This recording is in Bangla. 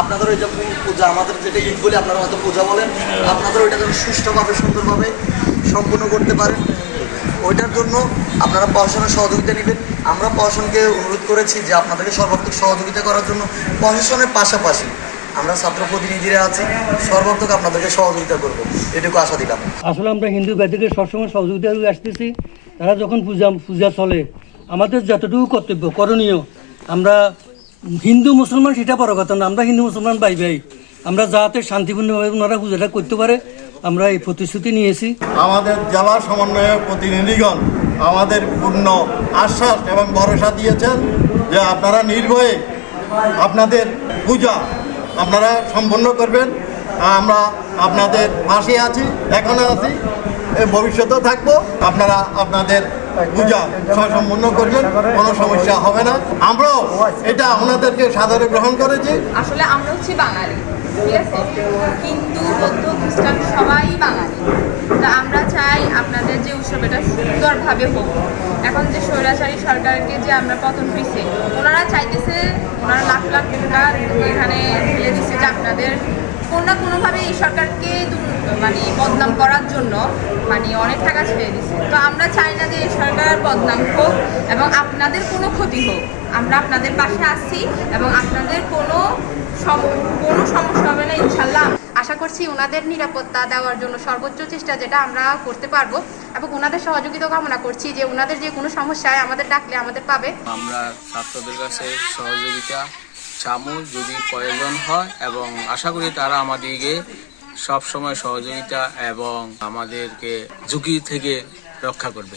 আপনাদের ওই যে পূজা, আমাদের যেটা ঈদ বলি আপনারা হয়তো পূজা বলেন, আপনাদের ওইটা যেন সুষ্ঠুভাবে, সুন্দরভাবে সম্পূর্ণ করতে পারেন। ওইটার জন্য আপনারা প্রশাসনের সহযোগিতা নেবেন। আমরা প্রশাসনকে অনুরোধ করেছি যে আপনাদেরকে সর্বাত্মক সহযোগিতা করার জন্য প্রশাসনের পাশাপাশি আমরা ছাত্র প্রতিনিধিরা আছি, সর্বাত্মক আপনাদেরকে সহযোগিতা করব। এটুকু আশা দিলাম। আসলে আমরা হিন্দু ব্যাধিকে সবসময় সহযোগিতা আসতেছি। তারা যখন পূজা পূজা চলে, আমাদের যতটুকু কর্তব্য, করণীয়, আমরা হিন্দু মুসলমান সেটা বড় কথা না, আমরা হিন্দু মুসলমান ভাই ভাই। আমরা যাতে শান্তিপূর্ণভাবে ওনারা পূজাটা করতে পারে, আমরা এই প্রতিশ্রুতি নিয়েছি। আমাদের জেলা সমন্বয়ের প্রতিনিধিগণ আমাদের পূর্ণ আশ্বাস এবং ভরসা দিয়েছেন যে আপনারা নির্ভয়ে আপনাদের পূজা আপনারা সম্পন্ন করবেন। আমরা আপনাদের পাশে আছি, এখনও আছি ভবিষ্যতেও থাকব। আপনারা আপনাদের পূজা সম্পন্ন করবেন কোনো সমস্যা হবে না। আমরাও এটা ওনাদেরকে সাদরে গ্রহণ করেছি। আসলে আমরা হচ্ছি বাঙালি, ঠিক আছে? হিন্দু, বৌদ্ধ, খ্রিস্টান সবাই বাঙালি। তা আমরা চাই আপনাদের যে উৎসব এটা সুন্দরভাবে হোক। এখন যে স্বৈরাচারী সরকারকে যে আমরা পতন হয়েছে ওনারা চাইতেছে, ওনারা লাখ লাখ টাকা এখানে ঢেলে দিচ্ছে যে আপনাদের কোনো না কোনোভাবে এই সরকারকে মানে বদনাম করার জন্য মানে অনেক টাকা ছেড়ে দিচ্ছে তো আমরা চাই না যে সরকার বদনাম হোক এবং আপনাদের কোনো ক্ষতি হোক। আমরা আপনাদের পাশে আছি এবং আপনাদের কোনো কোনো সমস্যা হবে না, ইনশাল্লাহ। আশা করছি ওনাদের নিরাপত্তা দেওয়ার জন্য সর্বোচ্চ চেষ্টা যেটা আমরা করতে পারব এবং ওনাদের সহযোগিতা কামনা করছি যে ওনাদের যে কোনো সমস্যায় আমাদের ডাকলে আমাদের পাবে। আমরা ছাত্রদের কাছে সহযোগিতা চামু যদি প্রয়োজন হয় এবং আশা করি তারা আমাদেরকে সব সময় সহযোগিতা এবং আমাদেরকে ঝুঁকি থেকে রক্ষা করবে।